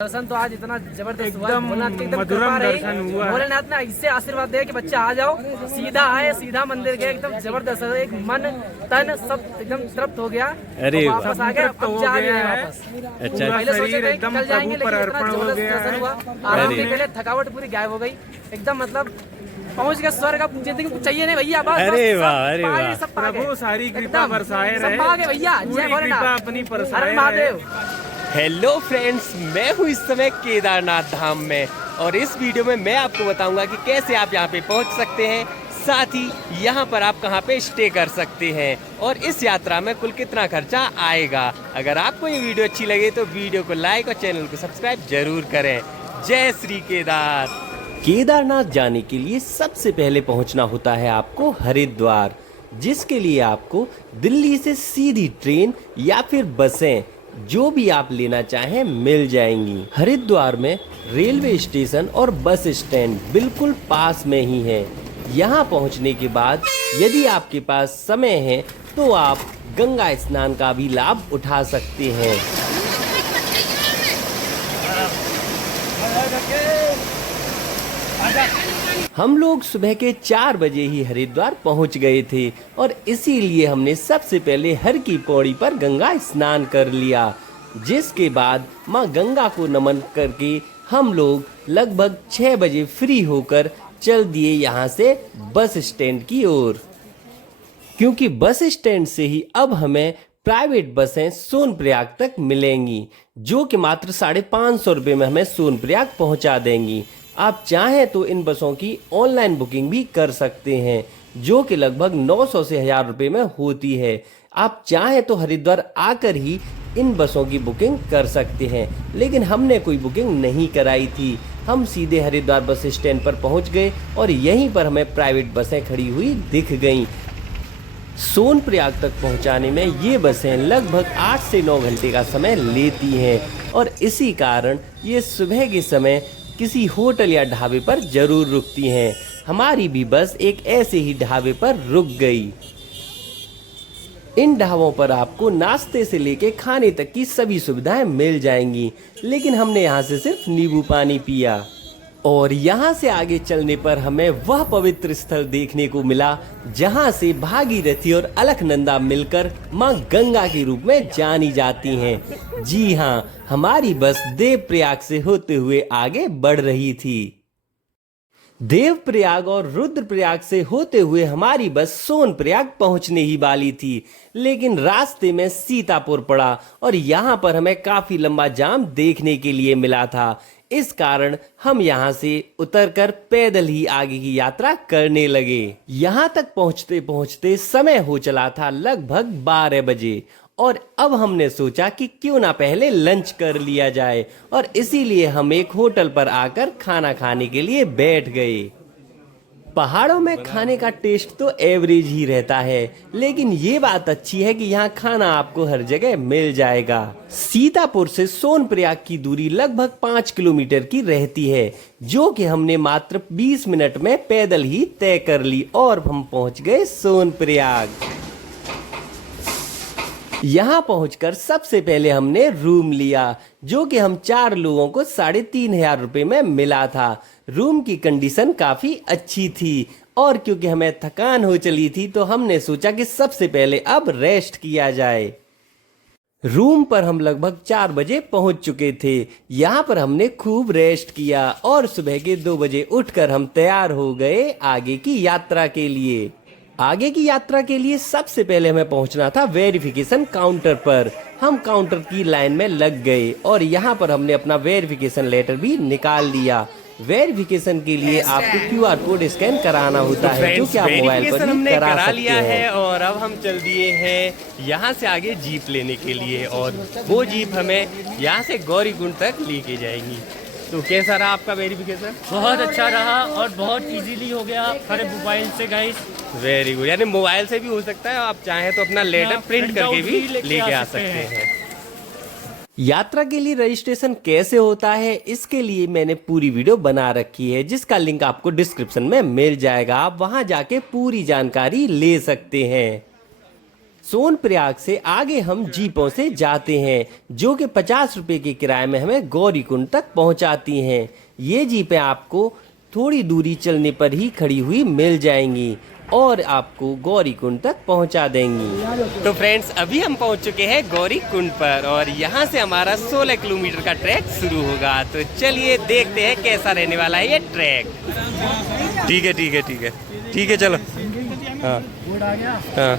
दर्शन तो आज इतना जबरदस्त हुआ, एकदम भोलेनाथ की एकदम मधुरम कृपा रही। दर्शन हुआ। भोलेनाथ ने इससे आशीर्वाद दिया कि बच्चा आ जाओ, सीधा आए, सीधा मंदिर गए, एकदम जबरदस्त है। एक मन तन सब एकदम तृप्त हो गया। अरे वापस आ गए, अब जा रहे हैं वापस। अच्छा, पहले सोचे थे कि एकदम कल जाएंगे, प्रभु पर लेकिन इतना अर्पण हो जबरदस्त गया दर्शन है। हुआ, आराम के लिए थकावट पूरी गायब हो गई एकदम। मतलब पहुंच गया स्वर्ग, अब जिंदगी कुछ चाहिए नहीं भैया, बस अरे बस, वाह, सब अरे पा गए, वाह। सब पा गए। प्रभु सारी कृपा एकदम, बरसाए सब रहे। पा गए भैया। जय पूरी कृपा भोलेनाथ, अपनी हर बरसाए महादेव। रहे। हेलो फ्रेंड्स, मैं हूँ इस समय केदारनाथ धाम में और इस वीडियो में मैं आपको बताऊंगा कि कैसे आप यहाँ पे पहुँच सकते हैं, साथ ही यहाँ पर आप कहाँ पे स्टे कर सकते हैं और इस यात्रा में कुल कितना खर्चा आएगा। अगर आपको ये वीडियो अच्छी लगे तो वीडियो को लाइक और चैनल को सब्सक्राइब जरूर करें। जय श्री केदार। केदारनाथ जाने के लिए सबसे पहले पहुँचना होता है आपको हरिद्वार, जिसके लिए आपको दिल्ली से सीधी ट्रेन या फिर बसें जो भी आप लेना चाहें मिल जाएंगी। हरिद्वार में रेलवे स्टेशन और बस स्टैंड बिल्कुल पास में ही है। यहाँ पहुँचने के बाद यदि आपके पास समय है तो आप गंगा स्नान का भी लाभ उठा सकते हैं। हम लोग सुबह के 4 बजे ही हरिद्वार पहुंच गए थे और इसीलिए हमने सबसे पहले हर की पौड़ी पर गंगा स्नान कर लिया, जिसके बाद मां गंगा को नमन करके हम लोग लगभग 6 बजे फ्री होकर चल दिए यहाँ से बस स्टैंड की ओर, क्योंकि बस स्टैंड से ही अब हमें प्राइवेट बसें सोनप्रयाग तक मिलेंगी, जो कि मात्र 550 रुपये में हमें सोनप्रयाग पहुंचा देंगी। आप चाहें तो इन बसों की ऑनलाइन बुकिंग भी कर सकते हैं, जो कि लगभग 900 से 1000 रुपये में होती है। आप चाहें तो हरिद्वार आकर ही इन बसों की बुकिंग कर सकते हैं, लेकिन हमने कोई बुकिंग नहीं कराई थी। हम सीधे हरिद्वार बस स्टैंड पर पहुंच गए और यहीं पर हमें प्राइवेट बसें खड़ी हुई दिख गईं। सोनप्रयाग तक पहुंचाने में ये बसें लगभग 8 से 9 घंटे का समय लेती हैं और इसी कारण ये सुबह के समय किसी होटल या ढाबे पर जरूर रुकती हैं। हमारी भी बस एक ऐसे ही ढाबे पर रुक गई। इन ढाबों पर आपको नाश्ते से लेके खाने तक की सभी सुविधाएं मिल जाएंगी, लेकिन हमने यहाँ से सिर्फ नींबू पानी पिया। और यहाँ से आगे चलने पर हमें वह पवित्र स्थल देखने को मिला जहाँ से भागीरथी और अलकनंदा मिलकर माँ गंगा के रूप में जानी जाती हैं। जी हाँ, हमारी बस देवप्रयाग से होते हुए आगे बढ़ रही थी। देवप्रयाग और रुद्रप्रयाग से होते हुए हमारी बस सोनप्रयाग पहुंचने ही वाली थी, लेकिन रास्ते में सीतापुर पड़ा और यहाँ पर हमें काफी लंबा जाम देखने के लिए मिला था। इस कारण हम यहाँ से उतरकर पैदल ही आगे की यात्रा करने लगे। यहाँ तक पहुँचते पहुँचते समय हो चला था लगभग 12 बजे और अब हमने सोचा कि क्यों ना पहले लंच कर लिया जाए और इसीलिए हम एक होटल पर आकर खाना खाने के लिए बैठ गए। पहाड़ों में खाने का टेस्ट तो एवरेज ही रहता है, लेकिन ये बात अच्छी है कि यहाँ खाना आपको हर जगह मिल जाएगा। सीतापुर से सोनप्रयाग की दूरी लगभग 5 किलोमीटर की रहती है, जो कि हमने मात्र 20 मिनट में पैदल ही तय कर ली और हम पहुँच गए सोनप्रयाग। यहाँ पहुंचकर सबसे पहले हमने रूम लिया, जो कि हम 4 लोगों को 3500 रुपये में मिला था। रूम की कंडीशन काफी अच्छी थी और क्योंकि हमें थकान हो चली थी तो हमने सोचा कि सबसे पहले अब रेस्ट किया जाए। रूम पर हम लगभग 4 बजे पहुंच चुके थे। यहाँ पर हमने खूब रेस्ट किया और सुबह के 2 बजे उठकर हम तैयार हो गए आगे की यात्रा के लिए। आगे की यात्रा के लिए सबसे पहले हमें पहुंचना था वेरिफिकेशन काउंटर पर। हम काउंटर की लाइन में लग गए और यहाँ पर हमने अपना वेरिफिकेशन लेटर भी निकाल लिया। वेरिफिकेशन के लिए आपको QR कोड स्कैन कराना होता है, जो कि आप मोबाइल पर ही करा लिया है। और अब हम चल दिए हैं यहाँ से आगे जीप लेने के लिए और वो जीप हमें यहाँ से गौरीकुंड तक लेके जाएंगी। तो कैसा रहा आपका वेरिफिकेशन? बहुत अच्छा रहा और बहुत इजीली हो गया हमारे मोबाइल से गाइस। वेरी गुड, यानी मोबाइल से भी हो सकता है, आप चाहें तो अपना लेटर प्रिंट करके भी लेके आ सकते हैं। यात्रा के लिए रजिस्ट्रेशन कैसे होता है, इसके लिए मैंने पूरी वीडियो बना रखी है, जिसका लिंक आपको डिस्क्रिप्शन में मिल जाएगा। आप वहां जाके पूरी जानकारी ले सकते हैं। सोनप्रयाग से आगे हम जीपों से जाते हैं जो कि 50 रुपए के किराए में हमें गौरीकुंड तक पहुंचाती हैं। ये जीपें आपको थोड़ी दूरी चलने पर ही खड़ी हुई मिल जाएंगी और आपको गौरीकुंड तक पहुंचा देंगी। तो फ्रेंड्स, अभी हम पहुंच चुके हैं गौरीकुंड पर और यहाँ से हमारा 16 किलोमीटर का ट्रैक शुरू होगा। तो चलिए देखते हैं कैसा रहने वाला है ये ट्रैक। ठीक है ठीक है ठीक है ठीक है, चलो। हाँ हाँ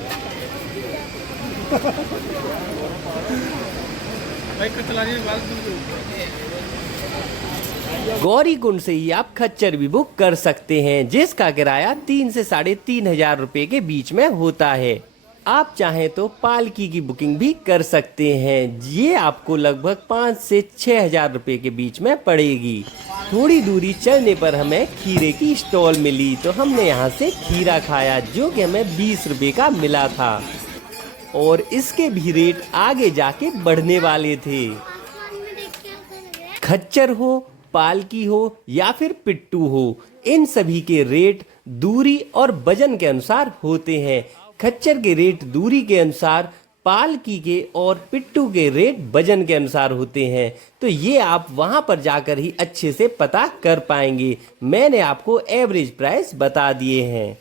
गौरीकुंड से ही आप खच्चर भी बुक कर सकते हैं जिसका किराया 3 से 3,500 रुपए के बीच में होता है। आप चाहें तो पालकी की बुकिंग भी कर सकते हैं, ये आपको लगभग 5 से 6,000 रुपए के बीच में पड़ेगी। थोड़ी दूरी चलने पर हमें खीरे की स्टॉल मिली तो हमने यहाँ से खीरा खाया जो कि हमें 20 रुपए का मिला था और इसके भी रेट आगे जाके बढ़ने वाले थे। खच्चर हो, पालकी हो या फिर पिट्टू हो, इन सभी के रेट दूरी और वजन के अनुसार होते हैं। खच्चर के रेट दूरी के अनुसार, पालकी के और पिट्टू के रेट वजन के अनुसार होते हैं। तो ये आप वहां पर जाकर ही अच्छे से पता कर पाएंगे। मैंने आपको एवरेज प्राइस बता दिए हैं।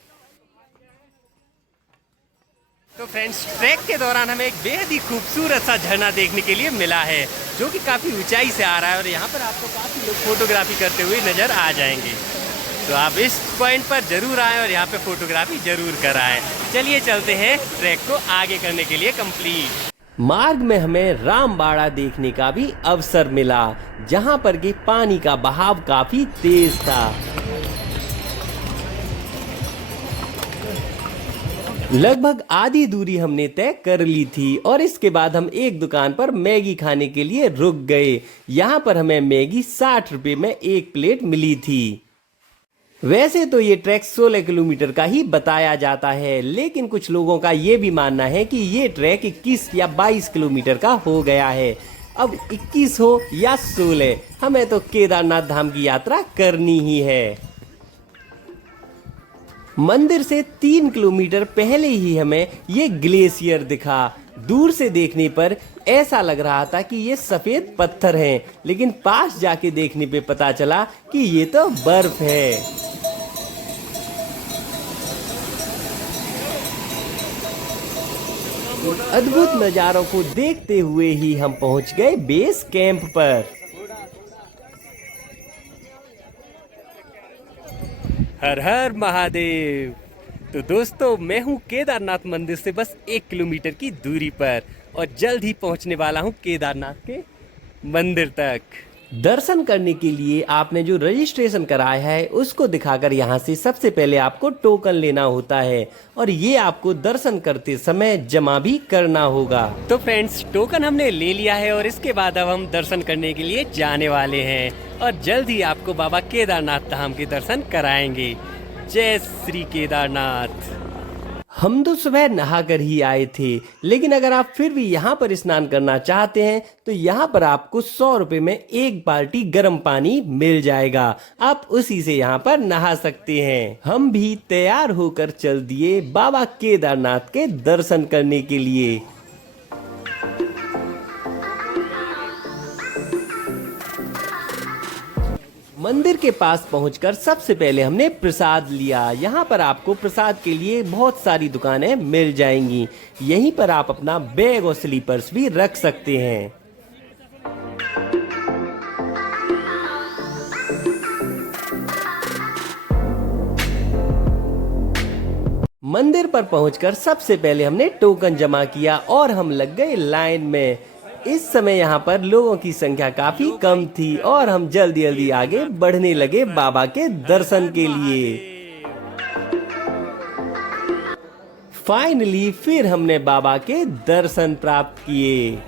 तो फ्रेंड्स, ट्रैक के दौरान हमें एक बेहद ही खूबसूरत सा झरना देखने के लिए मिला है जो कि काफ़ी ऊंचाई से आ रहा है और यहाँ पर आपको काफ़ी लोग फोटोग्राफी करते हुए नज़र आ जाएंगे। तो आप इस पॉइंट पर जरूर आएँ और यहाँ पे फोटोग्राफी जरूर कराएं। चलिए चलते हैं ट्रैक को आगे करने के लिए कंप्लीट। मार्ग में हमें रामबाड़ा देखने का भी अवसर मिला जहाँ पर कि पानी का बहाव काफ़ी तेज था। लगभग आधी दूरी हमने तय कर ली थी और इसके बाद हम एक दुकान पर मैगी खाने के लिए रुक गए। यहाँ पर हमें मैगी 60 रुपए में एक प्लेट मिली थी। वैसे तो ये ट्रैक 16 किलोमीटर का ही बताया जाता है, लेकिन कुछ लोगों का ये भी मानना है कि ये ट्रैक 21 या 22 किलोमीटर का हो गया है। अब 21 हो या 16, हमें तो केदारनाथ धाम की यात्रा करनी ही है। मंदिर से 3 किलोमीटर पहले ही हमें ये ग्लेशियर दिखा। दूर से देखने पर ऐसा लग रहा था कि ये सफेद पत्थर हैं, लेकिन पास जाके देखने पे पता चला कि ये तो बर्फ है। अद्भुत नज़ारों को देखते हुए ही हम पहुंच गए बेस कैंप पर। हर हर महादेव। तो दोस्तों, मैं हूँ केदारनाथ मंदिर से बस 1 किलोमीटर की दूरी पर और जल्द ही पहुँचने वाला हूँ केदारनाथ के मंदिर तक। दर्शन करने के लिए आपने जो रजिस्ट्रेशन कराया है उसको दिखाकर यहाँ से सबसे पहले आपको टोकन लेना होता है और ये आपको दर्शन करते समय जमा भी करना होगा। तो फ्रेंड्स, टोकन हमने ले लिया है और इसके बाद अब हम दर्शन करने के लिए जाने वाले हैं और जल्द ही आपको बाबा केदारनाथ धाम के दर्शन कराएंगे। जय श्री केदारनाथ। हम तो सुबह नहा कर ही आए थे, लेकिन अगर आप फिर भी यहाँ पर स्नान करना चाहते हैं तो यहाँ पर आपको 100 रुपए में 1 बाल्टी गर्म पानी मिल जाएगा। आप उसी से यहाँ पर नहा सकते हैं। हम भी तैयार होकर चल दिए बाबा केदारनाथ के दर्शन करने के लिए। मंदिर के पास पहुंचकर सबसे पहले हमने प्रसाद लिया। यहाँ पर आपको प्रसाद के लिए बहुत सारी दुकानें मिल जाएंगी। यहीं पर आप अपना बैग और स्लीपर्स भी रख सकते हैं। मंदिर पर पहुंचकर सबसे पहले हमने टोकन जमा किया और हम लग गए लाइन में। इस समय यहाँ पर लोगों की संख्या काफी कम थी और हम जल्दी जल्दी आगे बढ़ने लगे बाबा के दर्शन के लिए। फाइनली फिर हमने बाबा के दर्शन प्राप्त किए।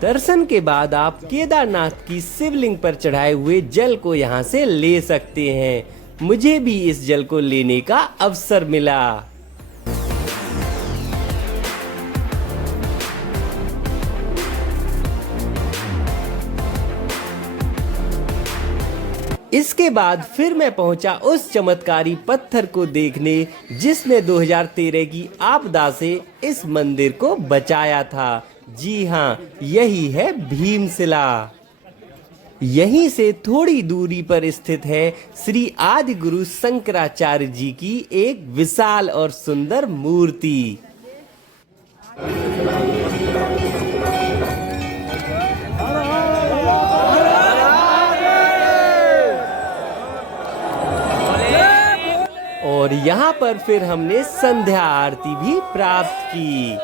दर्शन के बाद आप केदारनाथ की शिवलिंग पर चढ़ाए हुए जल को यहाँ से ले सकते हैं। मुझे भी इस जल को लेने का अवसर मिला। इसके बाद फिर मैं पहुंचा उस चमत्कारी पत्थर को देखने जिसने 2013 की आपदा से इस मंदिर को बचाया था। जी हाँ, यही है भीमशिला। यहीं से थोड़ी दूरी पर स्थित है श्री आदि गुरु शंकराचार्य जी की एक विशाल और सुंदर मूर्ति। और यहाँ पर फिर हमने संध्या आरती भी प्राप्त की।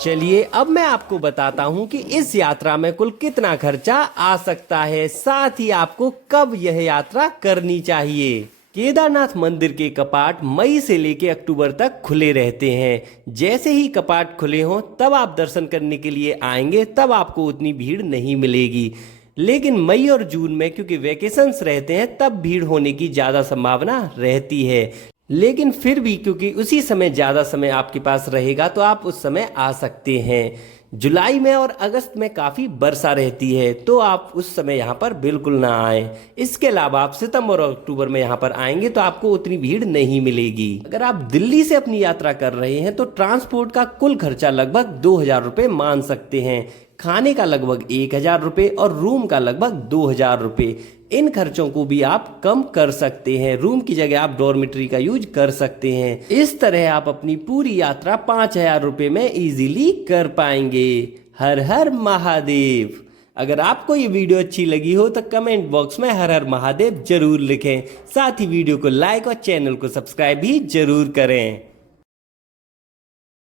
चलिए अब मैं आपको बताता हूँ कि इस यात्रा में कुल कितना खर्चा आ सकता है, साथ ही आपको कब यह यात्रा करनी चाहिए। केदारनाथ मंदिर के कपाट मई से लेकर अक्टूबर तक खुले रहते हैं। जैसे ही कपाट खुले हों तब आप दर्शन करने के लिए आएंगे, तब आपको उतनी भीड़ नहीं मिलेगी। लेकिन मई और जून में क्योंकि वैकेशंस रहते हैं तब भीड़ होने की ज़्यादा संभावना रहती है। लेकिन फिर भी क्योंकि उसी समय ज़्यादा समय आपके पास रहेगा तो आप उस समय आ सकते हैं। जुलाई में और अगस्त में काफ़ी वर्षा रहती है तो आप उस समय यहाँ पर बिल्कुल ना आएं। इसके अलावा आप सितंबर और अक्टूबर में यहाँ पर आएंगे तो आपको उतनी भीड़ नहीं मिलेगी। अगर आप दिल्ली से अपनी यात्रा कर रहे हैं तो ट्रांसपोर्ट का कुल खर्चा लगभग 2000 रुपये मान सकते हैं, खाने का लगभग 1000 रुपये और रूम का लगभग 2000 रुपये। इन खर्चों को भी आप कम कर सकते हैं। रूम की जगह आप डॉर्मेट्री का यूज कर सकते हैं। इस तरह आप अपनी पूरी यात्रा 5000 रुपये में इजीली कर पाएंगे। हर हर महादेव। अगर आपको ये वीडियो अच्छी लगी हो तो कमेंट बॉक्स में हर हर महादेव जरूर लिखें। साथ ही वीडियो को लाइक और चैनल को सब्सक्राइब भी जरूर करें।